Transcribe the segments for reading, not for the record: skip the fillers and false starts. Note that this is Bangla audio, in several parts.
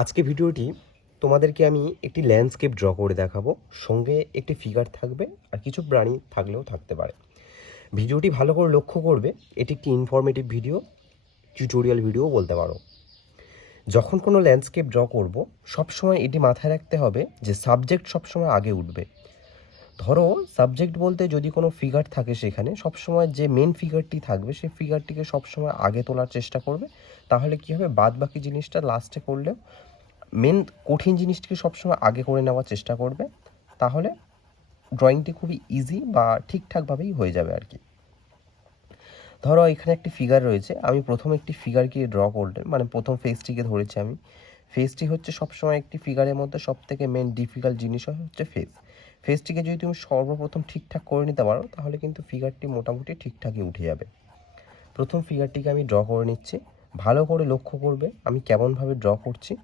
আজকে ভিডিওটি তোমাদেরকে আমি একটি ল্যান্ডস্কেপ ড্র করে দেখাবো, সঙ্গে একটি ফিগার থাকবে আর কিছু প্রাণী থাকলেও থাকতে পারে। ভিডিওটি ভালো করে লক্ষ্য করবে, এটি একটি ইনফরমেটিভ ভিডিও, টিউটোরিয়াল ভিডিও বলতে পারো। যখন কোনো ল্যান্ডস্কেপ ড্র করব, সবসময় এটি মাথায় রাখতে হবে যে সাবজেক্ট সবসময় আগে উঠবে। ধরো সাবজেক্ট বলতে যদি কোনো ফিগার থাকে, সেখানে সবসময় যে মেন ফিগারটি থাকবে সেই ফিগারটিকে সবসময় আগে তোলার চেষ্টা করবে। তাহলে কী হবে, বাদ বাকি জিনিসটা লাস্টে করলেও মেন কঠিন জিনিসটিকে সবসময় আগে করে নেওয়ার চেষ্টা করবে। তাহলে ড্রয়িংটি খুবই ইজি বা ঠিকঠাকভাবেই হয়ে যাবে আর কি। ধরো এখানে একটি ফিগার রয়েছে, আমি প্রথম একটি ফিগারকে ড্র করলে মানে প্রথম ফেসটিকে ধরেছি আমি। ফেসটি হচ্ছে সবসময় একটি ফিগারের মধ্যে সবথেকে মেন ডিফিকাল্ট জিনিস হচ্ছে ফেসটিকে যদি তুমি সর্বপ্রথম ঠিকঠাক করে নিতে পারো, তাহলে কিন্তু ফিগারটি মোটামুটি ঠিকঠাকই উঠে যাবে। প্রথম ফিগারটিকে আমি ড্র করে নিচ্ছি, ভালো করে লক্ষ্য করবে আমি কেমনভাবে ড্র করছি।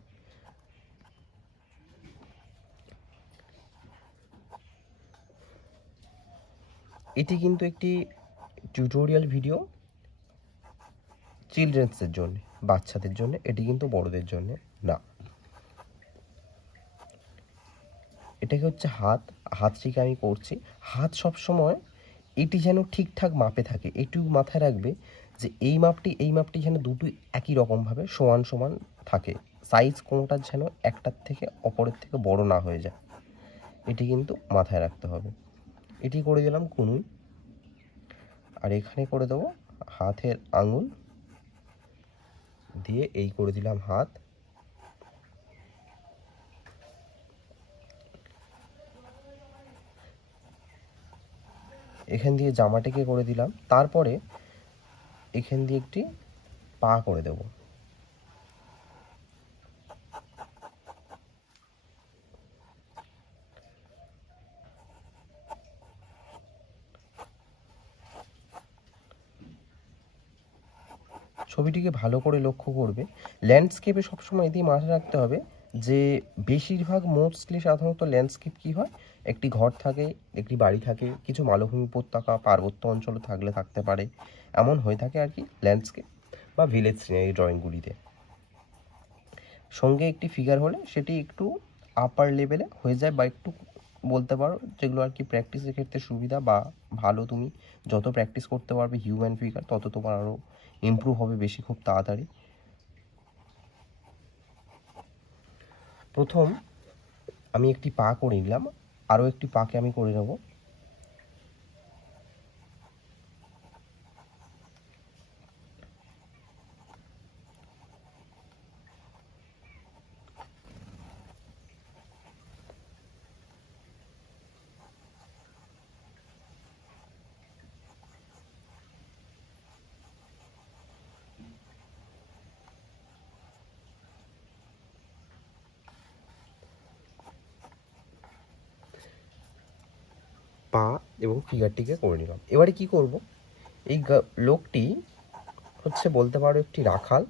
এটি কিন্তু একটি টিউটোরিয়াল ভিডিও, চিলড্রেন্সের জন্য, বাচ্চাদের জন্য, এটি কিন্তু বড়দের জন্য না। এটাকে হচ্ছে হাতটিকে আমি করছি। হাত সবসময় এটি যেন ঠিকঠাক মাপে থাকে, এটুকু মাথায় রাখবে যে এই মাপটি যেন দুটোই একই রকমভাবে সমান সমান থাকে। সাইজ কোনোটার যেন একটার থেকে অপরের থেকে বড় না হয়ে যায়, এটি কিন্তু মাথায় রাখতে হবে। এটি করে দিলাম কনুই, আর এখানে করে দেবো হাতের আঙুল দিয়ে, এই করে দিলাম হাত। এখান দিয়ে জামাটিকে করে দিলাম, তারপরে এখান দিয়ে একটি পা করে দেব। ছবিটিকে ভালো করে লক্ষ্য করবে। ল্যান্ডস্কেপে সবসময় এটি মাথায় রাখতে হবে যে বেশিরভাগ মোস্টলি সাধারণত ল্যান্ডস্কেপ কী হয়, একটি ঘর থাকে, একটি বাড়ি থাকে, কিছু মালভূমি উপত্যকা পার্বত্য অঞ্চলে থাকলে থাকতে পারে, এমন হয়ে থাকে আর কি ল্যান্ডস্কেপ বা ভিলেজ সিনারি ড্রয়িংগুলিতে। সঙ্গে একটি ফিগার হলে সেটি একটু আপার লেভেলে হয়ে যায়, বা একটু বলতে পারো যেগুলো আর কি প্র্যাকটিসের ক্ষেত্রে সুবিধা বা ভালো। তুমি যত প্র্যাকটিস করতে পারবে হিউম্যান ফিগার, তত তোমার আরও ইমপ্রুভ হবে বেশি, খুব তাড়াতাড়ি। প্রথম আমি একটি পা করে নিলাম, আরও একটি পাকে আমি করে নেব। পা এবং ফিগারটিকে করে নিলাম। এবারে কি করব, এই লোকটি হচ্ছে বলতে পারো একটি রাখাল।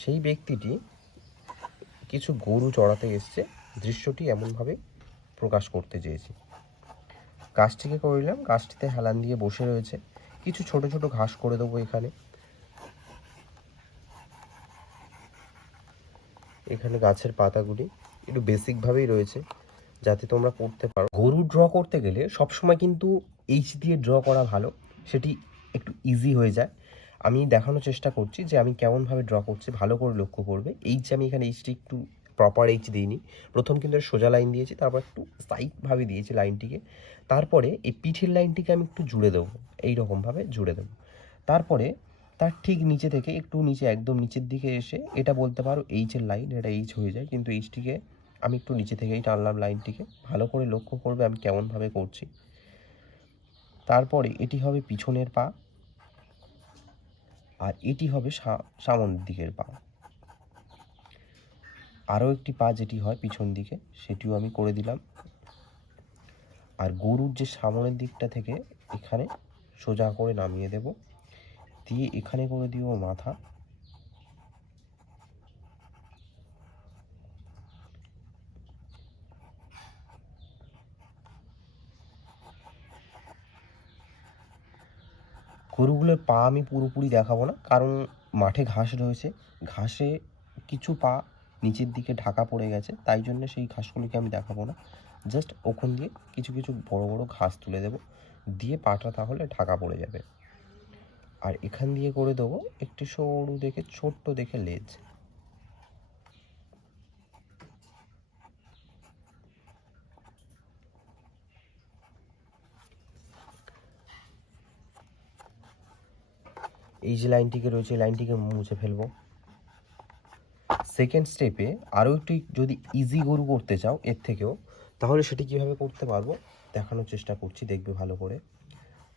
সেই ব্যক্তিটি কিছু গরু চড়াতে এসছে, দৃশ্যটি এমনভাবে প্রকাশ করতে চেয়েছি। গাছটিকে করে নিলাম, গাছটিতে হেলান দিয়ে বসে রয়েছে। কিছু ছোট ছোট ঘাস করে দেবো এখানে। এখানে গাছের পাতাগুলি একটু বেসিকভাবেই রয়েছে, যাতে তোমরা করতে পারো। গরু ড্র করতে গেলে সবসময় কিন্তু এইচ দিয়ে ড্র করা ভালো, সেটি একটু ইজি হয়ে যায়। আমি দেখানোর চেষ্টা করছি যে আমি কেমনভাবে ড্র করছি, ভালো করে লক্ষ্য করবে। এইচ আমি এখানে এইচটি একটু প্রপার এইচ দিইনি, প্রথম কিন্তু সোজা লাইন দিয়েছি, তারপর একটু সাইডভাবে দিয়েছি লাইনটিকে। তারপরে এই পিঠের লাইনটিকে আমি একটু জুড়ে দেবো, এইরকমভাবে জুড়ে দেবো। তারপরে তার ঠিক নিচে থেকে একটু নিচে, একদম নিচের দিকে এসে, এটা বলতে পারো এইচের লাইন, এটা এইচ হয়ে যায়, কিন্তু এইচটিকে আমি একটু নিচে থেকেই টানলাম লাইনটিকে। ভালো করে লক্ষ্য করবে আমি কেমনভাবে করছি। তারপরে এটি হবে পিছনের পা, আর এটি হবে সামনের দিকের পা। আরও একটি পা যেটি হয় পিছন দিকে, সেটিও আমি করে দিলাম। আর গরুর যে সামনের দিকটা থেকে এখানে সোজা করে নামিয়ে দেব, দিয়ে এখানে করে দিব মাথা। গরুগুলোর পা আমি পুরোপুরি দেখাবো না, কারণ মাঠে ঘাস রয়েছে, ঘাসে কিছু পা নিচের দিকে ঢাকা পড়ে গেছে, তাই জন্য সেই ঘাসগুলিকে আমি দেখাবো না। জাস্ট ওখান দিয়ে কিছু কিছু বড় বড় ঘাস তুলে দেবো, দিয়ে পাটা তাহলে ঢাকা পড়ে যাবে। আর এখান দিয়ে করে দেবো একটু সরু দেখে ছোট্ট দেখে লেজ। এই যে লাইনটিকে রয়েছে, এই লাইনটিকে মুছে ফেলবো। সেকেন্ড স্টেপে আরও একটু যদি ইজি গরু করতে চাও এর থেকেও, তাহলে সেটি কীভাবে করতে পারবো দেখানোর চেষ্টা করছি, দেখবে ভালো করে।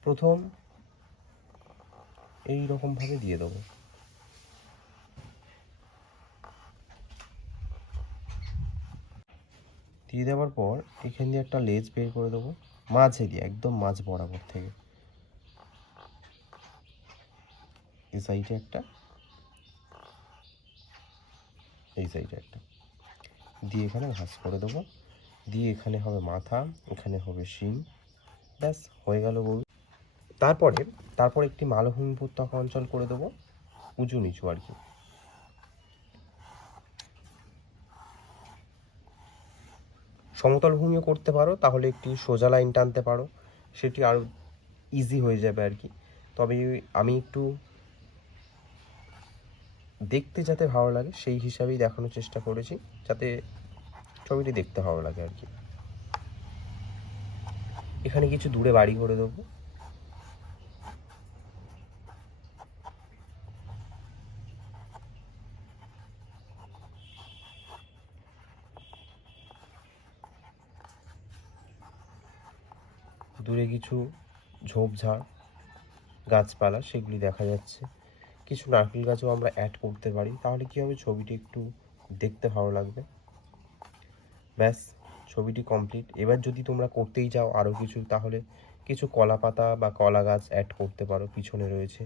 প্রথম এই রকমভাবে দিয়ে দেবো, দিয়ে দেওয়ার পর এখান দিয়ে একটা লেজ বের করে দেবো, মাঝে দিয়ে একদম মাঝ বরাবর থেকে। এই সাইডে একটা, এই সাইডে একটা দিয়ে এখানে ভাঁজ করে দেবো, দিয়ে এখানে হবে মাথা, এখানে হবে শিং, ব্যাস হয়ে গেল গরু। তারপরে একটি মালভূমি উপত্যকা অঞ্চল করে দেবো, উঁচু নিচু আর কি। সমতল ভূমিও করতে পারো, তাহলে একটি সোজা লাইন টানতে পারো, সেটি আরও ইজি হয়ে যাবে আর কি। তবে আমি একটু দেখতে যাতে ভালো লাগে সেই হিসাবেই দেখানোর চেষ্টা করেছি, যাতে ছবিটি দেখতে ভালো লাগে আর কি। এখানে কিছু দূরে বাড়ি করে দেবো, দূরে কিছু ঝোপঝাড় গাছপালা সেগুলি দেখা যাচ্ছে। কিছু নারকেল গাছও আমরা অ্যাড করতে পারি, তাহলে কী হবে ছবিটি একটু দেখতে ভালো লাগবে। ব্যাস ছবিটি কমপ্লিট। এবার যদি তোমরা করতেই চাও আরও কিছু, তাহলে কিছু কলা পাতা বা কলা গাছ অ্যাড করতে পারো, পিছনে রয়েছে।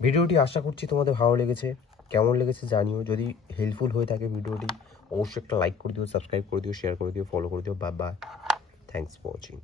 ভিডিওটি আশা করছি তোমাদের ভালো লেগেছে। কেমন লেগেছে জানিও। যদি হেল্পফুল হয়ে থাকে ভিডিওটি, অবশ্যই একটা লাইক করে দিও, সাবস্ক্রাইব করে দিও, শেয়ার করে দিও, ফলো করে দিও। Bye bye, thanks for watching.